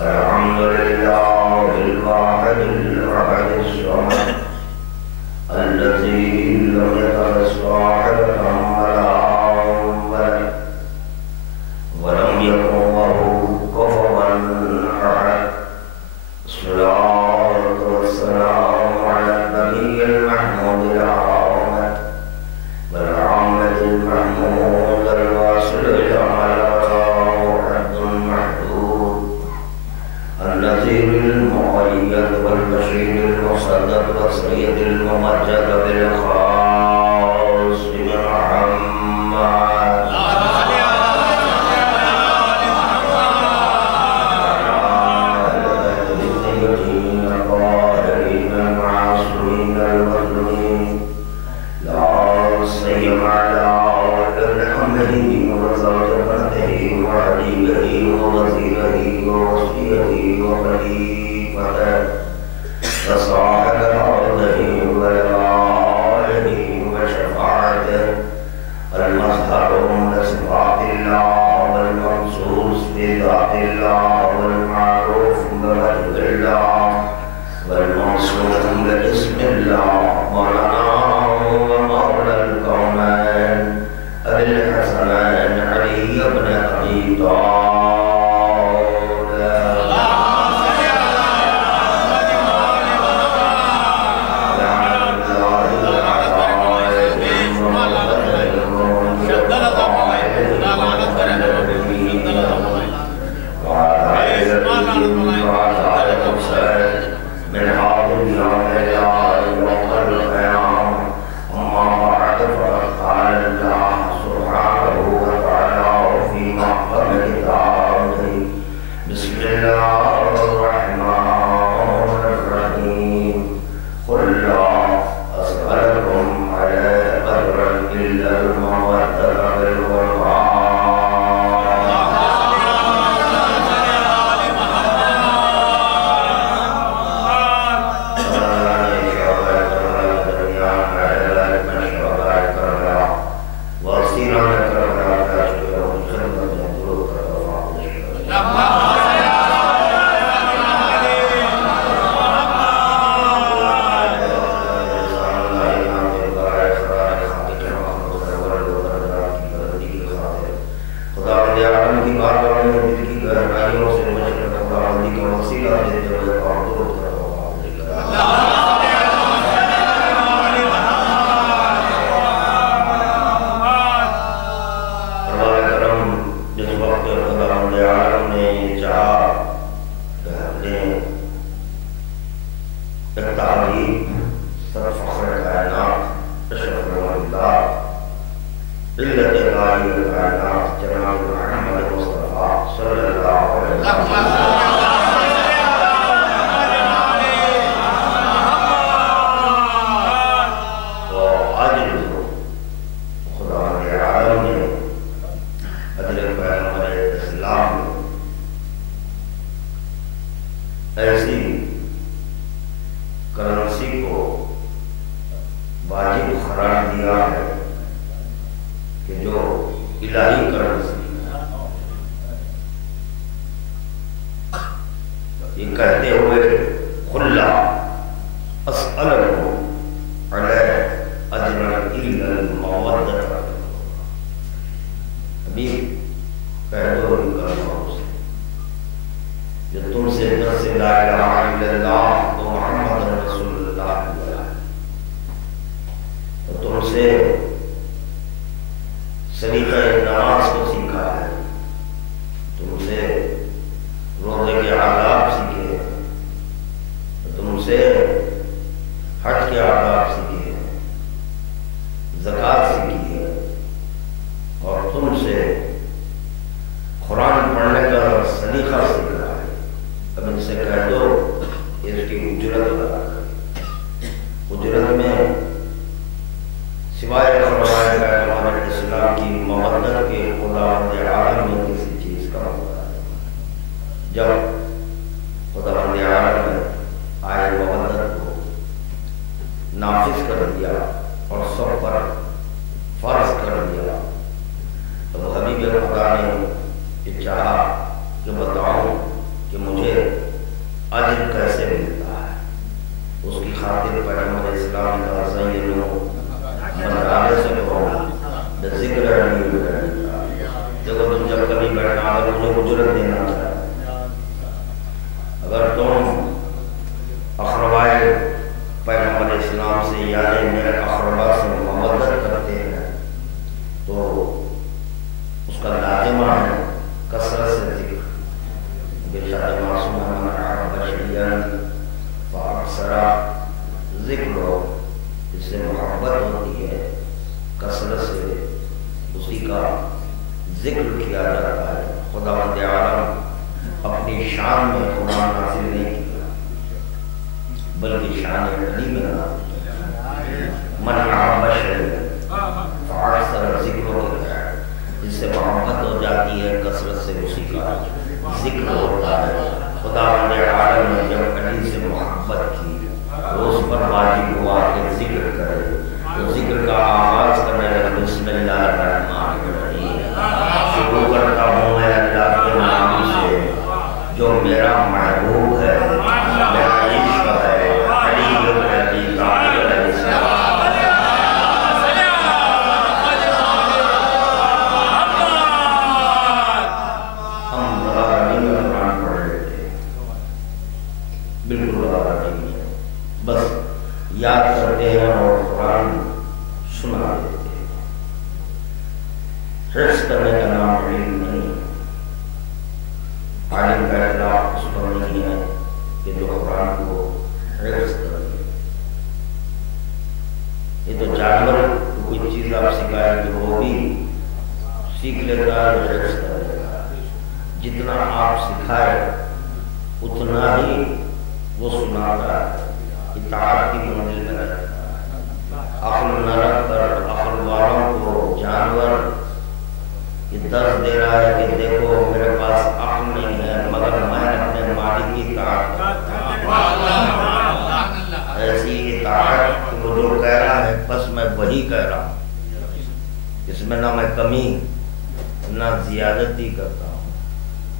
الحمد لله الواحد الأحد الصمد الذي لم يتخذ صاحبة ولا ولد ولم يكن له كفوا أحد. الصلاة والسلام على النبي المحمود الأعظم والعامة المحمود الواصل إلى النذير المؤيد والبشير المصدق والسيد الممجد بالخاص محمد الطيبين الطاهرين المعصومين المظلومين لا سيما على محمد وزوجته وحبيبه ووزيره ووصيته وخليفته وصاحب أرضه وآله وشفاعته المظهر من صفات الله والمنصوص بذات الله والمعروف بوجه الله والموصوف باسم الله مولانا ومولى الكونين أبي الحسنين علي بن أبي طالب کہ بتاؤں کہ مجھے شيئا فأكثر ذکر، اس سے محبت ہوتی ہے، کثرت سے اسی کا ذکر کیا جاتا ہے۔ خداوند عالم اپنی شان میں قرآن نازل نہیں کیا بلکہ شان علی میں نازل کیا۔ من احب شیئا فأکثر ذکر ہوتا ہے، جس سے محبت ہو جاتی ہے کثرت سے اسی کا ذکر ہوتا ہے۔ خداوند عالم نے جب علی سے محبت کی تو اس پر واجب ہوا کہ ذکر کرے، تو ذکر کا آغاز کرنے لگا بسم اللہ الرحمن الرحیم، شروع کرتا ہوں میں اللہ کے نام سے جو میرا محبوب ہے، میرا عشق ہے، علی بن ابی طالب علیہ السلام۔ ہم غلط نہیں میں قرآن پڑھ لیتے، بالکل غلط نہیں ہے، بس یاد کرتے ہیں اور قرآن سنا دیتے ہیں۔ حفظ کرنے کا نام علم نہیں، عالم کا اطلاق اس پر نہیں ہے کہ جو قرآن کو حفظ کر دے۔ یہ تو جانور کو کوئی چیز آپ سکھائیں تو وہ بھی سیکھ لیتا ہے، جو حفظ کر لیتا ہے۔ جتنا آپ سکھائے اتنا ہی وہ سناتا ہے، اطاعت کی منزل میں رہتا ہے۔ عقل نہ رکھ کر عقل والوں کو جانور یہ درس دے رہا ہے کہ دیکھو میرے پاس عقل نہیں ہے مگر میں اپنے مالک کی اطاعت کرتا ہوں۔ ایسی اطاعت وہ جو کہہ رہا ہے بس میں وہی کہہ رہا ہوں، اس میں نہ میں کمی نہ زیادتی کرتا ہوں،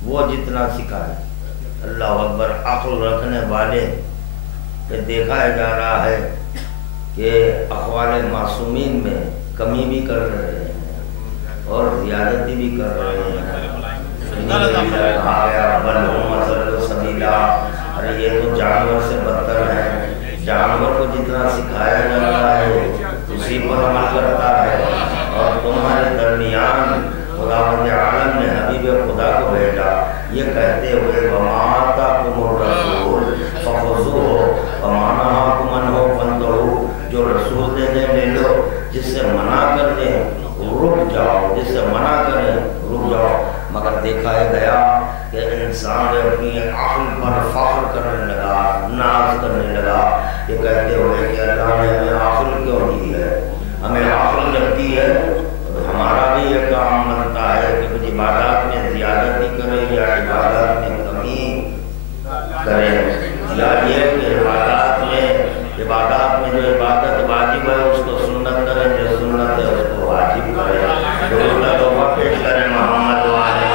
وہ جتنا سکھائے۔ اللہ اکبر، عقل رکھنے والے کہ دیکھا جا رہا ہے کہ اقوال معصومین میں کمی بھی کر رہے ہیں اور زیادتی بھی کر رہے ہیں۔ کہا گیا بل ہم اضل سبیلا، ارے یہ تو جانور سے بدتر ہے۔ جانور کو جتنا سکھایا جاتا ہے اسی پر عمل کرتا ہے، اور تمہارے درمیان خداوند عالم نے حبیب خدا کو بھیجا یہ کہتے ہوئے وما آتاکم الرسول فخذوہ وما نہاکم عنہ فانتہوا، جو رسول دے دیں لے لو، جس سے منع کر دیں رک جاؤ، جس سے منع کریں رک جاؤ۔ مگر دیکھا گیا کہ انسان اپنی عقل پر فخر کرنے لگا، ناز کرنے لگا، یہ کہتے ہوئے کہ اللہ نے ہمیں عقل کیوں دی ہے، ہمیں عقل جب دی ہے تو ہمارا بھی یہ کام بنتا ہے کہ کچھ عبادات میں زیادتی کرے یا عبادات میں کمی کرے، یا یہ کہ عبادات میں جو عبادت واجب ہے اس کو سنت کرے، جو سنت ہے اس کو واجب کرے۔ درود و توبہ پیش کریں محمد والے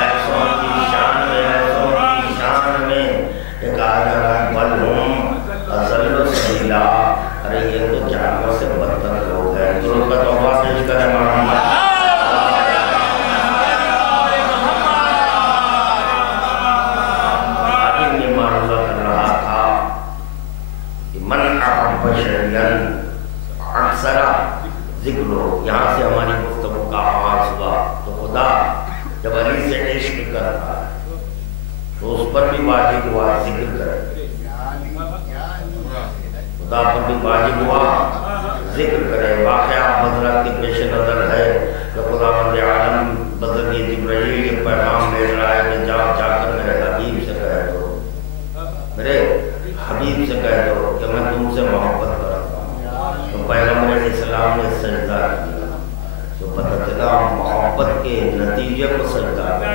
ایسوں کی شان میں ایک آ جا رہا ہے بل ہم اضل سبیلا، ارے یہ تو جانور سے بدتر لوگ ہیں۔ درود و توبہ پیش کریں محمد۔ ذکر ہو، یہاں سے ہماری گفتگو کا آغاز ہوا۔ تو خدا جب علی سے عشق کرتا ہے تو اس پر بھی واجب ہوا ذکر کرے، خدا پر بھی واجب ہوا ذکر کرے۔ واقعہ حضرت کے پیش نظر ہے کہ خداوند عالم بذریعہ جبرائیل یہ پیغام بھیج رہا ہے کہ جا کر میرے حبیب سے کہہ دو، میرے حبیب سے کہہ دو کہ میں تم سے محبت کرتا ہوں۔ تو پیغمبر علیہ السلام نے سجدہ کیا، تو پتہ چلا محبت کے نتیجے کو سجدہ کیا،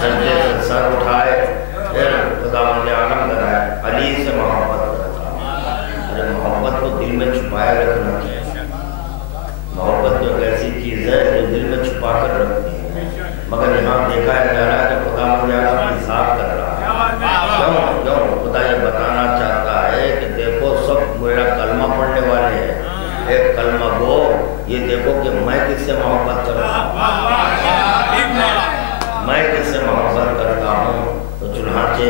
سجدے سے سر اٹھائے، پھر خداوند عالم کرائے علی سے محبت کرتا ہوں۔ ارے محبت کو دل میں چھپائے رکھنا چاہیے، محبت تو ایک ایسی چیز ہے جو دل میں چھپا کر رکھتی ہے، مگر یہاں دیکھا جا رہا ہے کہ خداوند عالم حساب کر رہا ہے۔ کیوں خدا یہ بتانا چاہتا ہے کہ دیکھو سب میرا کلمہ پڑھنے والے ہیں، ایک کلمہ گو، یہ دیکھو کہ میں کس سے محبت کرتا ہوں، میں کس سے محبت کرتا ہوں۔ تو چنانچہ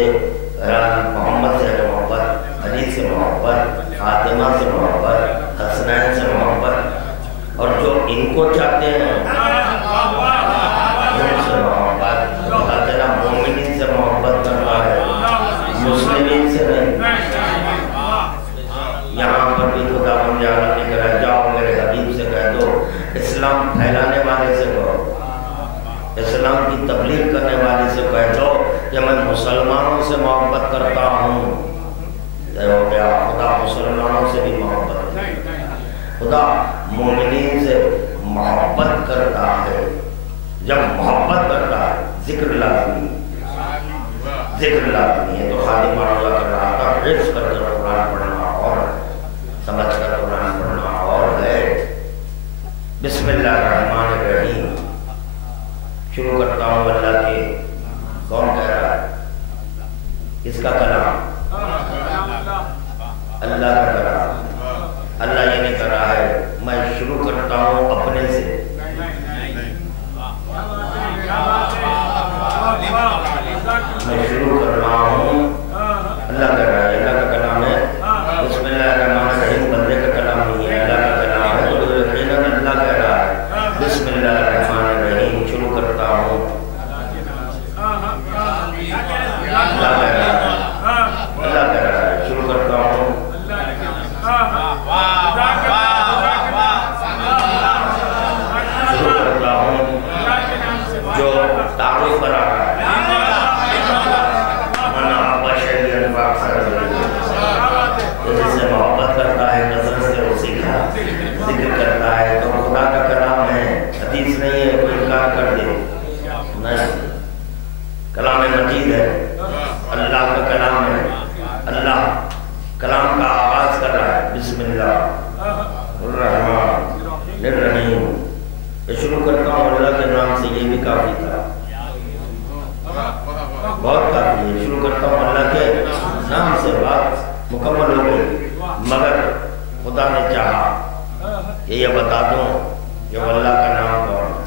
محمد سے محبت، علی سے محبت، فاطمہ سے محبت، حسنین سے محبت، اور جو ان کو چاہتے ہیں کرنے والے سے کہو، اسلام کی تبلیغ کرنے والے سے کہہ دو کہ میں مسلمانوں سے محبت کرتا ہوں، طے ہو گیا۔ خدا مسلمانوں سے بھی محبت ہے، خدا مومنین سے محبت کرتا ہے۔ جب محبت کرتا ہے ذکر لازمی، ذکر لازمی ہے۔ تو خادم اللہ کر رہا تھا، حفظ کر کر قرآن پڑھنا اور سمجھ کر قرآن پڑھنا اور ہے۔ بسم اللہ الرحمن الرحیم شروع کرتا ہوں اللہ کے۔ کون کہہ رہا ہے؟ کس کا کلام؟ اللہ کا کلام۔ اللہ یہ نہیں کر رہا ہے میں شروع کرتا ہوں اپنے سے، میں شروع کر رہا ہوں، اللہ کر رہا ہے۔ اللہ کا کلام ہے، بسم اللہ الرحمن الرحیم بندے کا کلام نہیں ہے، اللہ کا کلام ہے۔ تو یقیناً اللہ کہہ رہا ہے بسم اللہ الرحمن الرحیم شروع کرتا ہوں، اللہ کہہ رہا ہے، اللہ کہہ رہا ہے شروع کرتا ہوں، شروع کرتا ہوں جو تعارف کرا رہا ہے۔ جس سے محبت کرتا ہے نظر سے اسی کا ذکر کرتا ہے۔ تو خدا کا کلام ہے، حدیث نہیں ہے، کوئی انکار کر دے نہیں، کلام مجید ہے، اللہ کا کلام ہے۔ اللہ کلام کا آغاز کر رہا ہے بسم اللہ الرحمن الرحیم، شروع کرتا ہوں اللہ کے نام سے، یہ بھی کافی تھا، بہت کافی ہے۔ شروع کرتا ہوں اللہ کے نام سے، بات مکمل ہو گئی۔ مگر خدا نے چاہا کہ یہ بتا دوں کہ وہ اللہ کا نام کون ہے،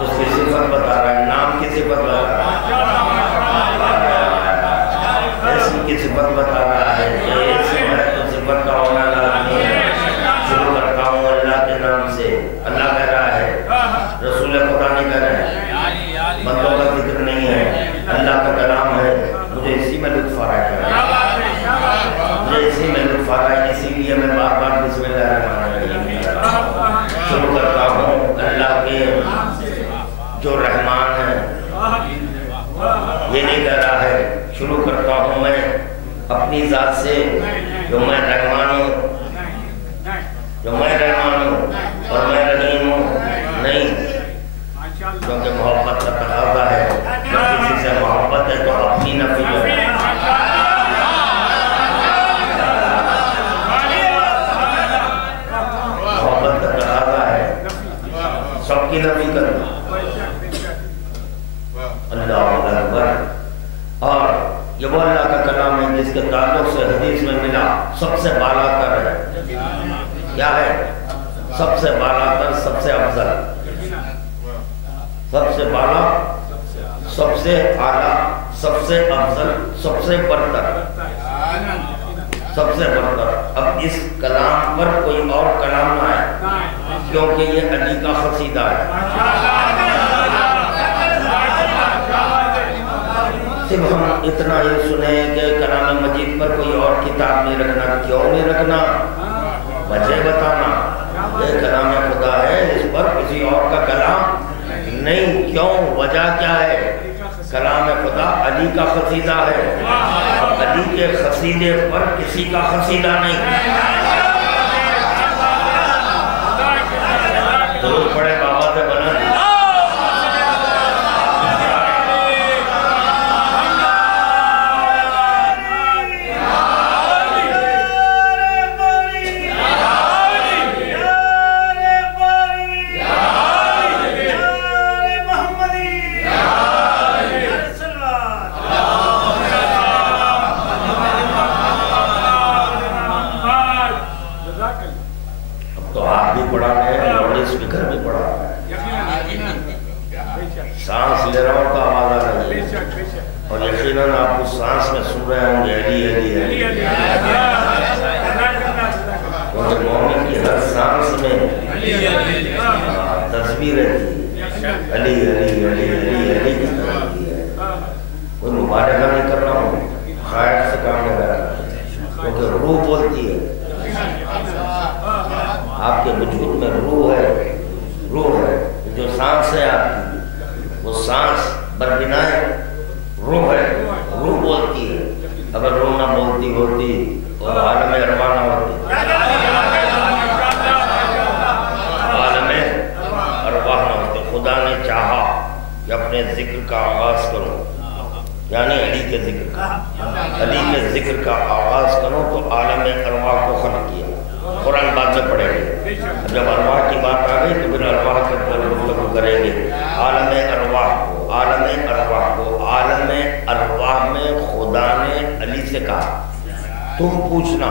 اس کی صفت بتا رہا ہے، نام کی صفت بتا رہا ہے، اسم کی صفت بتا رہا ہے، یہ اسم ہے تو صفت کا ہونا لازمی ہے۔ شروع کرتا ہوں اللہ کے نام سے، اللہ کہہ رہا ہے، رسول خدا نہیں کہہ رہے ہیں، بندوں کا ذکر نہیں ہے، اللہ کا کلام ہے۔ مجھے اسی میں لطف آ رہا ہے، مجھے اسی میں لطف آ رہا ہے، اسی لیے میں بار بار بسم اللہ الرحمن الرحیم شروع کرتا ہوں اللہ کے جو رحمان ہے۔ یہ نہیں کہہ رہا ہے شروع کرتا ہوں میں اپنی ذات سے جو میں رحمان ہوں، جو میں رحمان ہوں اور میں رحیم ہوں، نہیں، کیونکہ محبت کا تقاضا ہے، جب کسی سے محبت ہے تو اپنی نفی ہے، محبت کا تقاضا ہے سب کی نفی کرنا۔ اللہ اکبر۔ اور یہ وہ اللہ کا کلام ہے جس کے تعلق سے حدیث میں ملا سب سے بالا تر ہے، کیا ہے؟ سب سے بالا تر، سب سے افضل، سب سے بالا، سب سے اعلیٰ، سب سے افضل، سب سے برتر، سب سے برتر۔ اب اس کلام پر کوئی اور کلام نہ ہے کیونکہ یہ علی کا قصیدہ ہے۔ صرف ہم اتنا ہی سنیں کہ کلام مجید پر کوئی اور کتاب نہیں رکھنا، کیوں نہیں رکھنا؟ وجہ بتانا، یہ کلام خدا ہے، اس پر کسی اور کا کلام نہیں، کیوں؟ وجہ کیا ہے؟ کلام خدا علی کا قصیدہ ہے، علی کے قصیدے پر کسی کا قصیدہ نہیں۔ درود پڑھے بابا سے بلند۔ سانس لے رہا ہوں تو آواز آ رہی ہے، اور یقیناً آپ اس سانس میں سن رہے ہوں گے علی علی علی، کیونکہ مومن کی ہر سانس میں تصویر رہتی ہے، علی علی علی علی علی کی تصویر ہے۔ کوئی مبالغہ نہیں کر رہا ہوں، خیر سے کام لے رہا ہے، کیونکہ روح بولتی ہے، آپ کے وجود میں روح ہے، روح ہے، جو سانس ہے آپ کی، وہ سانس بربنائے روح ہے، روح بولتی ہے۔ اگر روح نہ بولتی ہوتی تو عالم ارواح نہ ہوتی، عالم ارواح نہ ہوتی۔ خدا نے چاہا کہ اپنے ذکر کا آغاز کروں، یعنی علی کے ذکر کا، علی کے ذکر کا آغاز کروں تو عالم ارواح کو خلق کیا۔ قرآن بات سے پڑھیں گے، جب ارواح کی بات آ گئی تو پھر ارواح کے بارے میں گفتگو کریں گے۔ عالم ارواح کو، عالم ارواح کو، عالم ارواح میں خدا نے علی سے کہا تم پوچھنا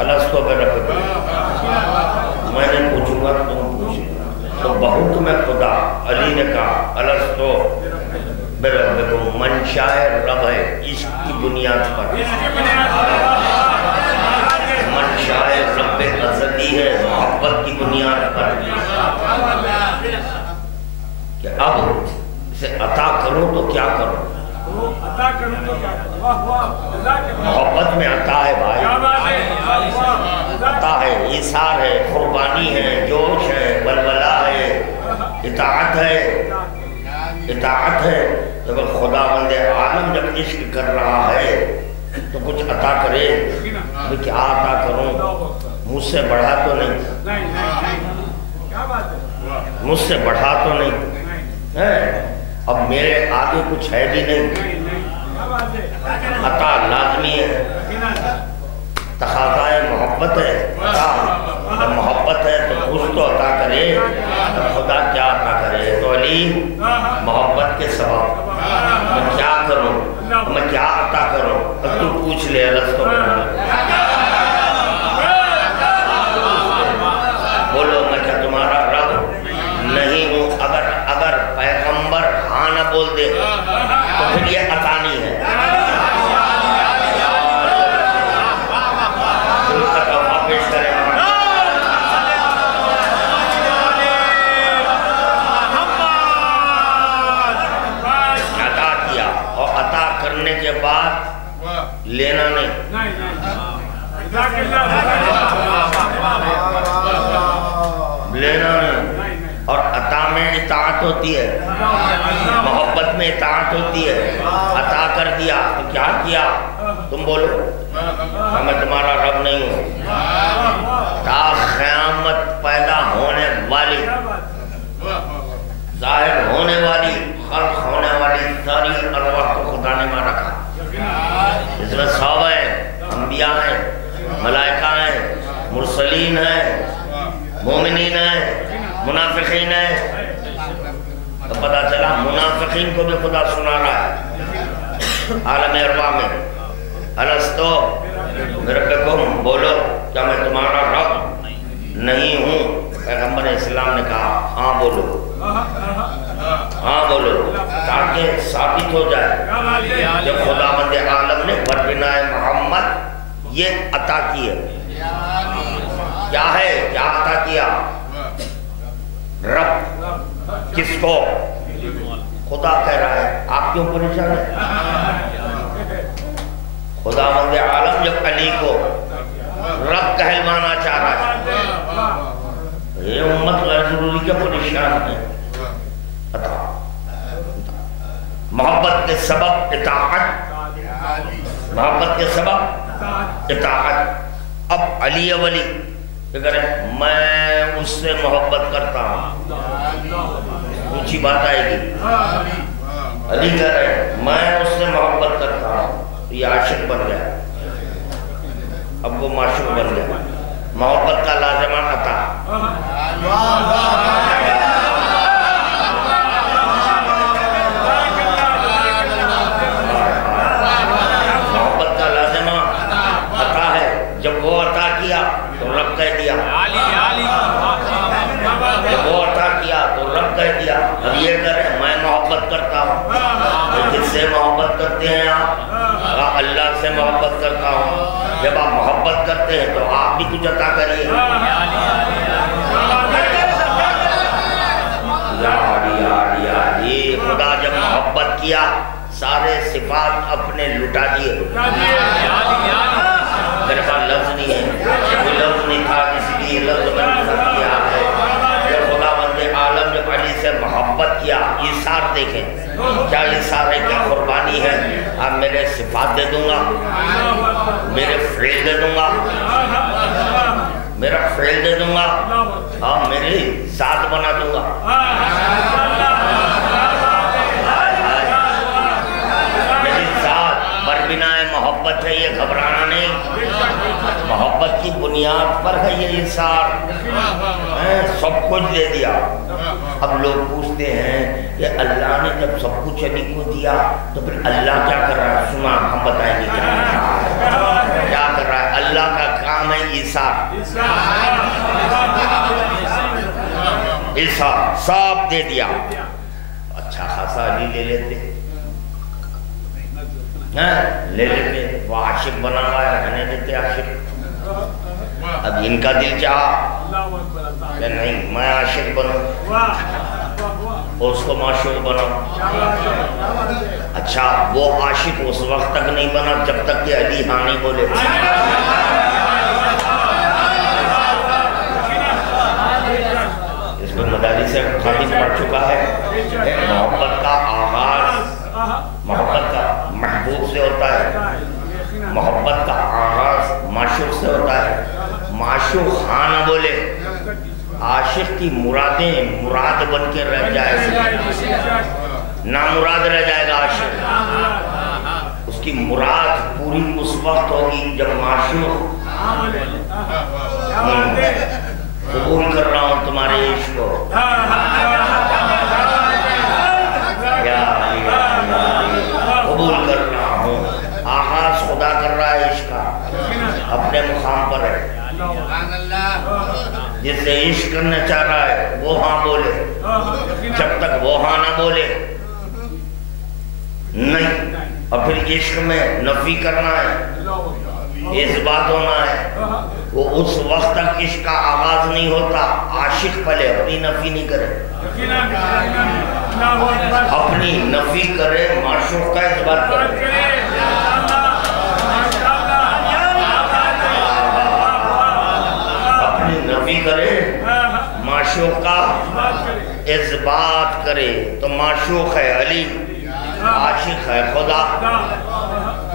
الستو بربکم، میں نے پوچھوں گا تم پوچھنا۔ تو بحکم خدا علی نے کہا الستو بربکم، منشاء رب ہے عشق کی بنیاد پر، منشاء رب ازلی ہے محبت کی بنیاد پر، کہ اب اسے عطا کروں تو کیا کروں، محبت میں عطا ہے بھائی، عطا ہے، ایثار ہے، قربانی ہے، جوش ہے، ولولہ ہے، اطاعت ہے، اطاعت ہے۔ جب خدا بند عالم جب عشق کر رہا ہے تو کچھ عطا کرے، میں کیا عطا کروں، مجھ سے بڑھا تو نہیں، مجھ سے بڑھا تو نہیں ہے، اب میرے آگے کچھ ہے بھی نہیں، عطا لازمی ہے، تقاضائے محبت ہے، عطا محبت ہے تو کچھ تو عطا کرے، خدا کیا عطا کرے۔ تو علی محبت کے سبب میں کیا کروں، میں کیا عطا کروں، تو پوچھ لے الستو بربکم، بولو میں کیا تمہارا رب نہیں ہوں۔ اگر پیغمبر ہاں نہ بول دے تو پھر یہ عطا نہیں ہے، کے بعد لینا نہیں، لینا نہیں، اور عطا میں اطاعت ہوتی ہے، محبت میں اطاعت ہوتی ہے۔ عطا کر دیا تو کیا کیا، تم بولو میں تمہارا رب نہیں ہوں، تا قیامت پیدا ہونے والی، ظاہر ہونے والی، خلق ہونے والی ساری ارواح کو خدا نے ماں رکھا۔ اس میں صحابہ ہیں، انبیاء ہیں، ملائکہ ہیں، مرسلین ہیں، مومنین ہیں، منافقین ہیں۔ تو پتا چلا منافقین کو بھی خدا سنا رہا ہے عالم ارواح میں، الستو بربکم، بولو کیا میں تمہارا رب نہیں ہوں۔ پیغمبر اسلام نے کہا ہاں بولو، ہاں بولو، تاکہ ثابت ہو جائے کہ خدا بند عالم نے بربنائے محمد یہ عطا کی ہے۔ کیا ہے، کیا عطا کیا، رب کس کو، خدا کہہ رہا ہے، آپ کیوں پریشان ہیں؟ خدا بند عالم جب علی کو رب کہلوانا چاہ رہا ہے، یہ امت غیر ضروری کے پریشان ہے۔ محبت کے سبب اطاعت، محبت کے سبب اطاعت۔ اب علی ولی کہ کرے میں اس سے محبت کرتا ہوں، اونچی بات آئے گی۔ علی کہہ رہے میں اس سے محبت کرتا ہوں، یہ عاشق بن گیا، اب وہ معشوق بن گیا۔ محبت کا لازمہ عطا، محبت کا لازمہ عطا ہے۔ جب وہ عطا کیا تو رب کہہ دیا، جب وہ عطا کیا تو رب کہہ دیا۔ اب یہ کرے میں محبت کرتا ہوں، کس سے محبت کرتے ہیں آپ؟ اللہ سے محبت کرتا ہوں۔ جب آپ محبت کرتے ہیں تو آپ بھی کچھ عطا کریے۔ خدا جب محبت کیا سارے صفات اپنے لٹا دیے۔ میرے پاس لفظ نہیں ہے، کوئی لفظ نہیں تھا، اس لیے لفظ بن ہاں میری ذات بنا دوں گا. میری ذات پر بنا محبت ہے، یہ گھبرانا نہیں. محبت کی بنیاد پر ہے یہ اثار. سب کچھ دے دیا. اب لوگ پوچھتے ہیں کہ اللہ نے جب سب کچھ علی کو دیا تو پھر اللہ کیا کر رہا ہے؟ سنا ہم بتائیں گے کیا کر رہا ہے. اللہ کا کام ہے اثار. اثار سب دے دیا. اچھا خاصا علی لے لیتے، لے لیتے. وہ عاشق بنا ہوا ہے، رہنے دیتے عاشق. اب ان کا دل چاہا کہ نہیں میں عاشق بنوں، اس کو معشوق بناؤں. اچھا وہ عاشق اس وقت تک نہیں بنا جب تک کہ علی ہاں نہیں بولے. اس میں مداری سے خاتم پڑھ چکا ہے. محبت کا آغاز محبت کا محبوب سے ہوتا ہے، محبت کا آغاز معشوق سے ہوتا ہے. معشوق ہاں نہ بولے، عاشق کی مرادیں مراد بن کے رہ جائے، نامراد رہ جائے گا عاشق. اس کی مراد پوری اس وقت ہوگی جب معشوق قبول کر رہا ہوں تمہارے عشق کو، قبول کر رہا ہوں. آغاز خدا کر رہا ہے عشق کا، اپنے مقام پر ہے. جس سے عشق کرنا چاہ رہا ہے وہ ہاں بولے. جب تک وہ ہاں نہ بولے نہیں. اور پھر عشق میں نفی کرنا ہے، اس بات ہونا ہے. وہ اس وقت تک عشق کا آغاز نہیں ہوتا. عاشق پہلے اپنی نفی نہیں کرے، اپنی نفی کرے، معشوق کا اس بات کرے. نفی کرے، معشوق کا اس بات کرے. تو معشوق ہے علی، عاشق ہے خدا.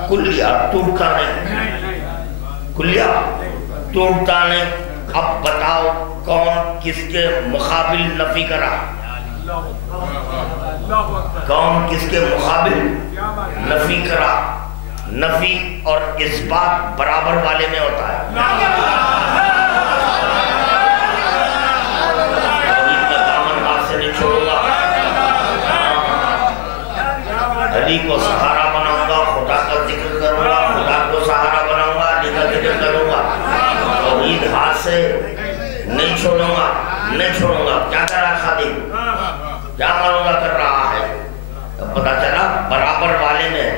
کلیہ ٹوٹتا نہیں، کلیہ ٹوٹتا نہیں. اب بتاؤ کون کس کے مقابل نفی کرا؟ کون کس کے مقابل نفی کرا؟ نفی اور اس بات برابر والے میں ہوتا ہے. علی کو سہارا بناؤں گا، خدا کا ذکر کروں گا، خدا کو سہارا بناؤں گا، علی کا ذکر کروں گا. توحید ہاتھ سے نہیں چھوڑوں گا، نہیں چھوڑوں گا. کیا کر رہا خادم؟ کیا معلومہ کر رہا ہے؟ تب پتا چلا برابر والے میں،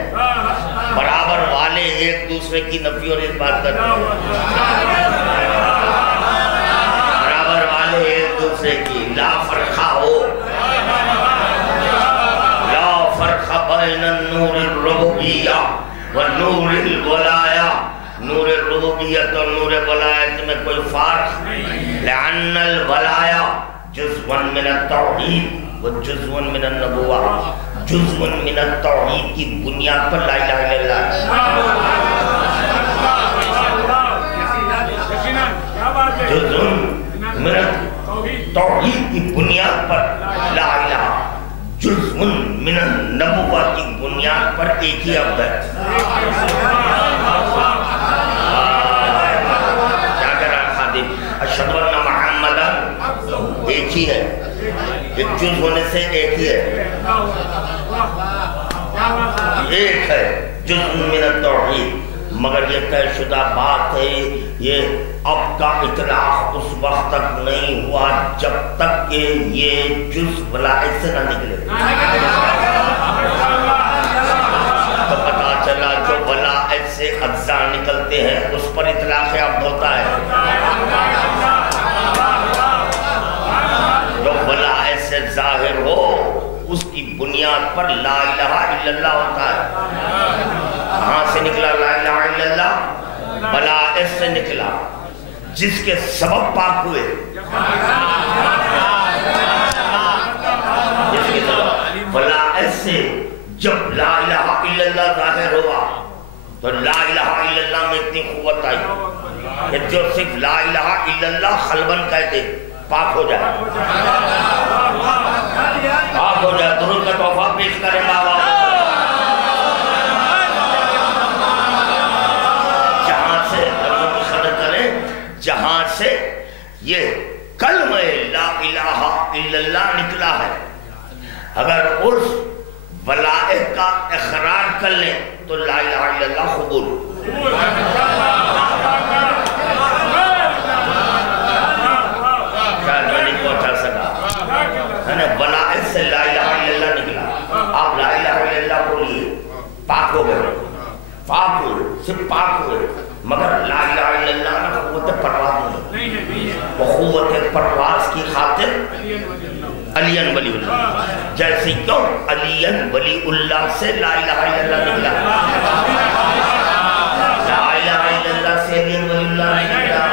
برابر والے ایک دوسرے کی نفی اور اس بات کرتے ہیں. برابر والے ایک دوسرے کی لا فرقہ ہو، بین النور الربوبیہ والنور الولایہ. نور الربوبیت اور نور ولایت میں کوئی فرق نہیں. لأن الولایہ جزء من التوحید و جزء من النبوہ. جزء من التوحید کی بنیاد پر لا الہ الا اللہ. جزء من التوحید کی بنیاد پر لا الہ، جزء من النبوہ کی بنیاد پر ایک ہی عبد ہے. کیا کر رہا خادم؟ اشہدو ان محمدً ایک ہی ہے. ایک جز ہونے سے ایک ہی ہے، ایک ہے جزء من التوحید. مگر یہ طے شدہ بات ہے، یہ اب کا اطلاق اس وقت تک نہیں ہوا جب تک کہ یہ جز ولایت سے نہ نکلے. تو پتا چلا جو ولایت سے اجزاء نکلتے ہیں اس پر اطلاق عبد ہوتا ہے. جو ولایت سے ظاہر ہو اس کی بنیاد پر لا الہ الا اللہ ہوتا ہے. کہاں سے نکلا لا الہ الا اللہ؟ ولایت سے نکلا، جس کے سبب پاک ہوئے. جس کے سبب ولایت سے جب لا الہ الا اللہ ظاہر ہوا تو لا الہ الا اللہ میں اتنی قوت آئی کہ جو صرف لا الہ الا اللہ خلبن کہتے پاک ہو جائے، پاک ہو جائے، درود کا تحفہ پیش کرے بابا۔ جہاں سے قدر کرے، جہاں سے یہ کلمہ لا الہ الا اللہ نکلا ہے، اگر اس ولائت کا اقرار کر لیں تو لا الہ الا اللہ قبول۔ شاید میں نہیں پہنچا سکا، ولائت سے لا الہ الا اللہ نکلا، آپ لا الہ الا اللہ بولیے، پاک ہو گئے، پاک ہوئے، صرف پاک ہوئے، مگر لا الہ الا اللہ نہ قوت پرواز نہیں، وہ قوت پرواز کی خاطر علی ولی اللہ، جیسے کیوں علی ولی اللہ سے لا الہ الا اللہ نکلا، لا الہ الا اللہ سے علی ولی اللہ نکلا،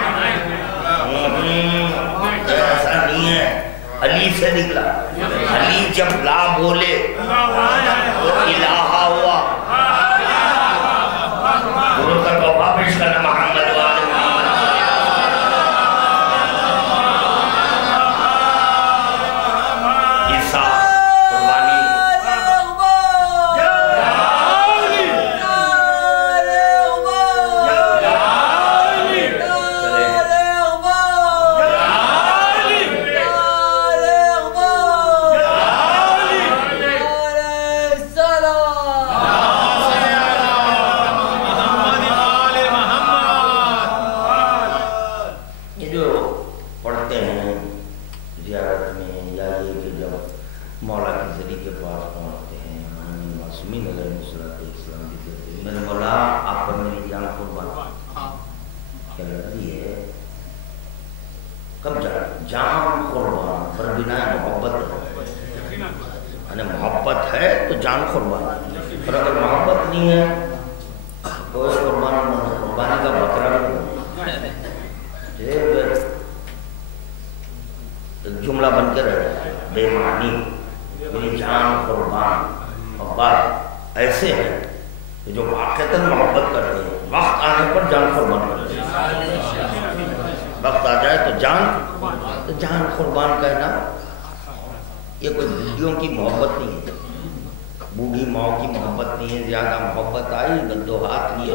ایسا نہیں ہے، علی سے نکلا، علی جب لا بولے تو الہ ہوا۔ درود کا تحفہ پیش کرنا محمد والے عیسیٰ قربانی جان قربان پر بنا محبت ہے، محبت ہے تو جان قربان، اور اگر محبت نہیں ہے تو اس قربانی کا بکرا جملہ بن کے رہ جائے بے معنی، میری جان قربان۔ اور بات ایسے ہے کہ جو واقعتاً محبت کرتے ہیں وقت آنے پر جان قربان کرتے ہیں، وقت آ جائے تو جان قربان کہنا یہ کوئی بوڑھیوں کی محبت نہیں ہے، بوڑھی ماں کی محبت نہیں ہے، زیادہ محبت آئی گدو ہاتھ لیے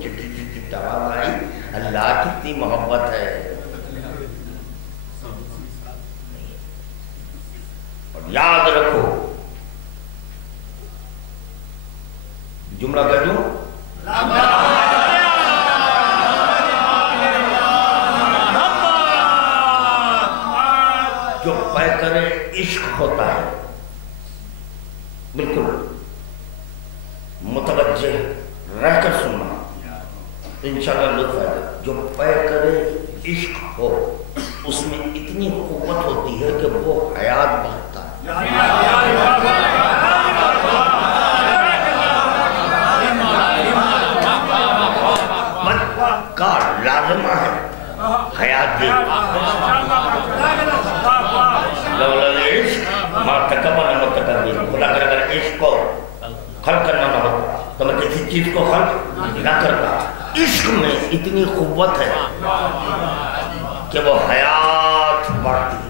چٹی چٹی آواز آئی، اللہ کتنی محبت ہے۔ اور یاد رکھو جملہ کہہ دوں، جو پیکر عشق ہوتا ہے بالکل متوجہ رہ کر سننا انشاءاللہ لطف آئے گا۔ جو پیکر عشق ہو اس میں اتنی قوت ہوتی ہے کہ وہ حیات بڑھتا ہے، کا لازمہ ہے حیات دی لولا عشق ما تکبر متکبر، خدا کر اگر عشق کو خلق کرنا نہ ہوتا تو میں کسی چیز کو خلق نہ کرتا۔ عشق میں اتنی قوت ہے کہ وہ حیات بڑھتی ہے،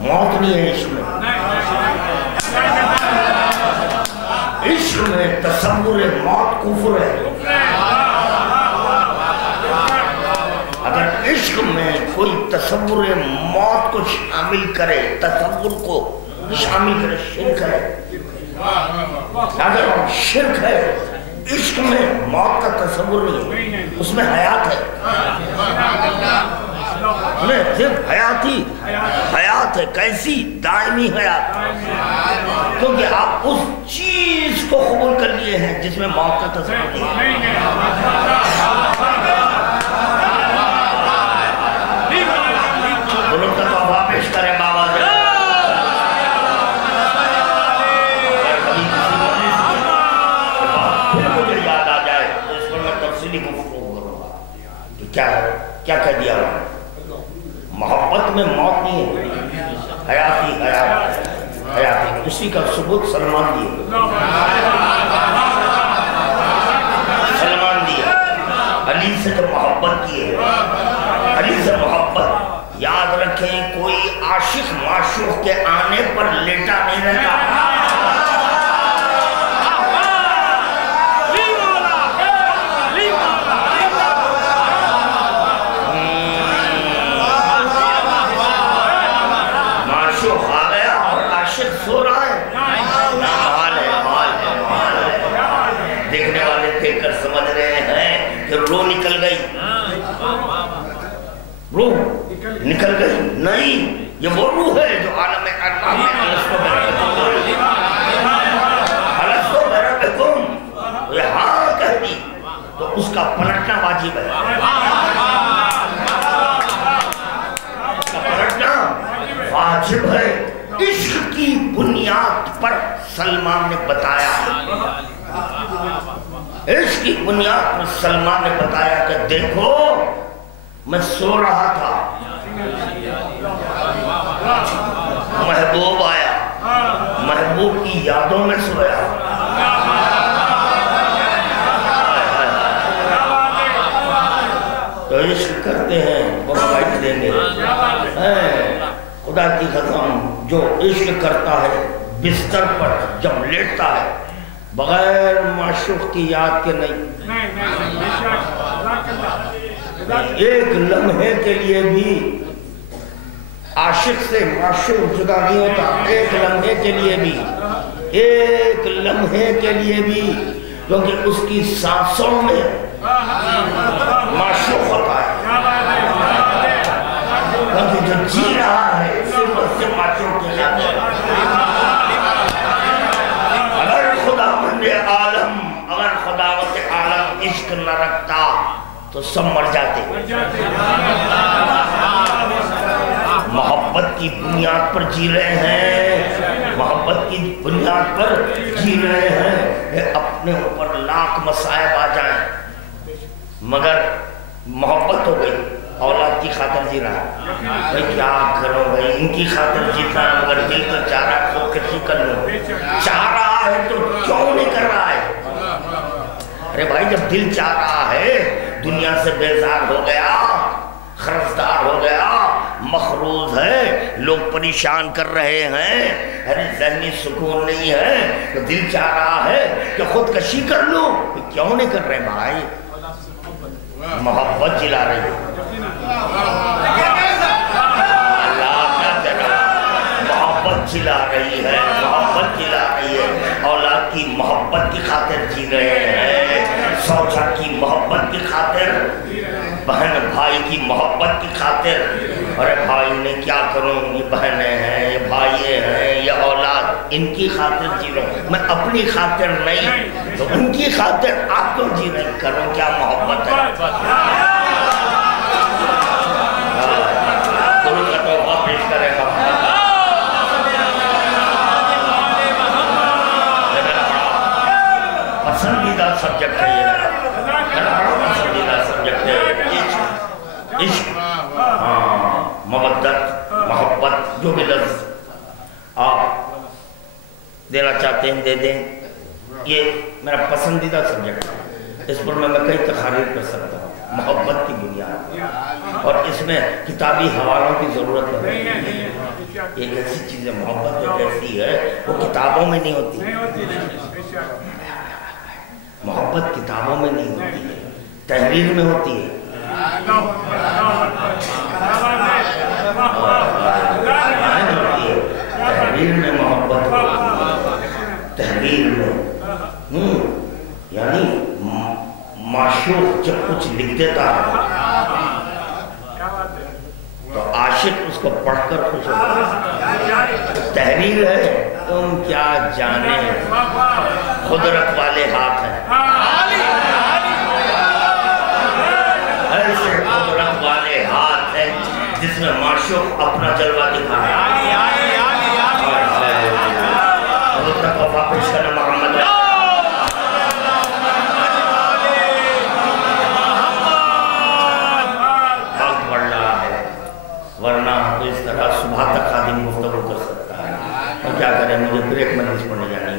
موت نہیں ہے عشق میں، عشق میں تصور موت کفر ہے۔ اگر عشق میں کوئی تصور موت کو شامل کرے، تصور کو شامل کرے، شرک ہے۔ اگر شرک ہے، عشق میں موت کا تصور نہیں ہے، اس میں حیات ہے، میں صرف حیات ہے، کیسی دائمی حیات، کیونکہ آپ اس چیز کو قبول کر لیے ہیں جس میں موت کا تصور نہیں ہے۔ دلوں کا توبہ پیش کریں بابا جی، پھر مجھے یاد آ جائے تو اس پر میں تفصیلی گفتگو کروں گا کہ کیا کہہ دیا ہوا ہے۔ محبت میں موت نہیں ہے، حیاتی، اسی کا ثبوت سلمان دیا، علی سے جو محبت کی ہے، علی سے محبت یاد رکھ رکھیں کوئی عاشق معشوق کے آنے پر لیٹا نہیں رہتا. معشوق آ گیا اور عاشق سو رہا ہے. دیکھنے والے دیکھ کر سمجھ رہے ہیں کہ روح نکل گئی. روح نکل گئی نہیں، یہ وہ روح ہے جو عالم ارواح میں الستو بربکم یہ ہاں کہہ دی تو اس کا پلٹنا واجب ہے. اس کا پلٹنا واجب ہے. عشق کی بنیاد پر سلمان نے بتایا، عشق کی بنیاد پر سلمان نے بتایا کہ دیکھو میں سو رہا تھا، محبوب آیا، محبوب کی یادوں میں سویا. تو عشق کرتے ہیں وہ بیٹھ دیں گے. خدا کی قسم جو عشق کرتا ہے بستر پر جب لیٹتا ہے بغیر معشوق کی یاد کے نہیں، ایک لمحے کے لیے بھی عاشق سے معشوق جدا نہیں ہوتا. ایک لمحے کے لیے بھی، ایک لمحے کے لیے بھی، کیونکہ اس کی سانسوں میں معشوق ہوتا ہے. کیونکہ جو جی رہا ہے صرف اس سے معشوق کے ساتھ ہے. اگر خداوند عالم، اگر خداوند عالم عشق نہ رکھتا تو سب مر جاتے. محبت کی بنیاد پر جی رہے ہیں، محبت کی بنیاد پر جی رہے ہیں. اپنے اوپر لاکھ مصائب آ جائیں مگر محبت ہو گئی، اولاد کی خاطر جی رہا ہے. بھئی کیا کرو بھئی، ان کی خاطر جیتا ہے مگر دل تو چاہ رہا ہے خودکشی کر لوں. چاہ رہا ہے تو کیوں نہیں کر رہا ہے؟ ارے بھائی جب دل چاہ رہا ہے، دنیا سے بیزار ہو گیا، خرچدار ہو گیا، مخروض ہے، لوگ پریشان کر رہے ہیں، ارے ذہنی سکون نہیں ہے، تو دل چاہ رہا ہے کہ خودکشی کر لوں. کیوں نہیں کر رہے بھائی؟ محبت جلا رہی ہے. محبت جلا رہی ہے، محبت جلا رہی ہے. اولاد کی محبت کی خاطر جی رہے ہیں، سوچا کی محبت کی خاطر، بہن بھائی کی محبت کی خاطر. ارے بھائی نے کیا کروں، یہ بہنیں ہیں، یہ بھائی ہیں، یہ اولاد، ان کی خاطر جی رہا ہوں. میں اپنی خاطر نہیں تو ان کی خاطر آپ کو جی رہے کروں. کیا محبت ہے. درود کا تحفہ پیش کرے گا. پسندیدہ سبجیکٹ ہے یہ، میرا بڑا پسندیدہ سبجیکٹ ہے. عشق، مودت، محبت، جو بھی لفظ آپ دینا چاہتے ہیں دے دیں. یہ میرا پسندیدہ سبجیکٹ ہے، اس پر میں کئی تقاریر کر سکتا ہوں. محبت کی بنیاد، اور اس میں کتابی حوالوں کی ضرورت نہیں. ایک ایسی چیز ہے محبت جو ایسی ہے وہ کتابوں میں نہیں ہوتی. محبت کتابوں میں نہیں ہوتی ہے، تحریر میں ہوتی ہے. تحریر میں محبت ہوتی ہے، تحریر میں یعنی معشوق جب کچھ لکھ دیتا ہے تو عاشق اس کو پڑھ کر خوش ہوتا ہے. تحریر ہے تم کیا جانے قدرت والے ہاتھ ہیں، ایسے قدرت والے ہاتھ ہیں جس میں معشوق اپنا جلوہ دکھا ہے. حضرت کا تحفہ پیش کرنا محمد ہے. وقت بڑھ رہا ہے ورنہ تو اس طرح صبح تک خادم گفتگو کر سکتا ہے. اور کیا کریں، مجھے پھر ایک مجلس پڑھنے جانی،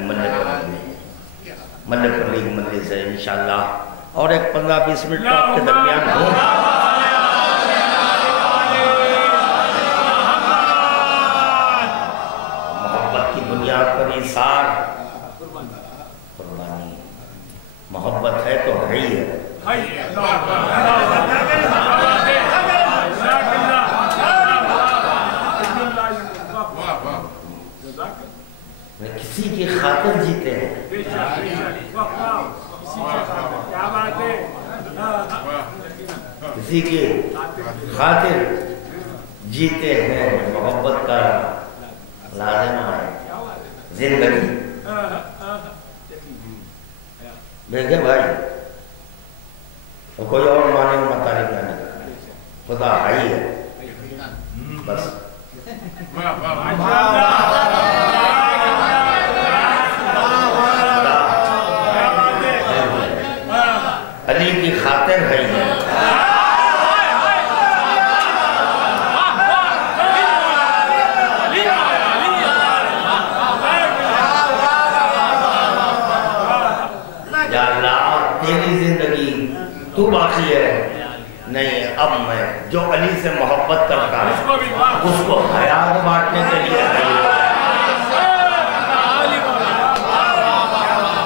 ملے پر لیگ مجلس ہے انشاءاللہ، اور ایک 15-20 منٹ آپ کے درمیان ہوں. ایثار قربانی، محبت ہے تو ہے ہی ہے۔ کسی کی خاطر جیتے ہیں، کسی کی خاطر جیتے ہیں، محبت کا لازمہ ہے زندگی۔ دیکھیں بھائی، کوئی اور معنی مطالب نہیں، خدا ہے ہی ہے بس۔ علی کی خاطر ہے ہی ہے۔ یا اللہ تیری زندگی تو باقی ہے، نہیں اب میں جو علی سے محبت کرتا ہے اس کو حیات بانٹنے کے لیے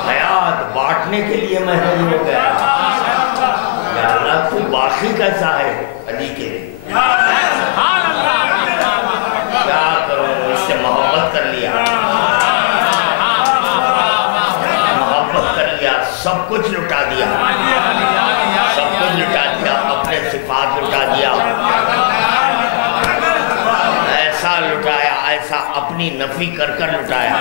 حیات بانٹنے کے لیے میں حی ہو گیا۔ یا اللہ تو باقی کیسا ہے علی کے لیے، کیا کروں اس سے محبت کر لیا، سب کچھ لٹا دیا، سب کچھ لٹا دیا، اپنے صفات لٹا دیا، ایسا لٹایا، ایسا اپنی نفی کر کر لٹایا۔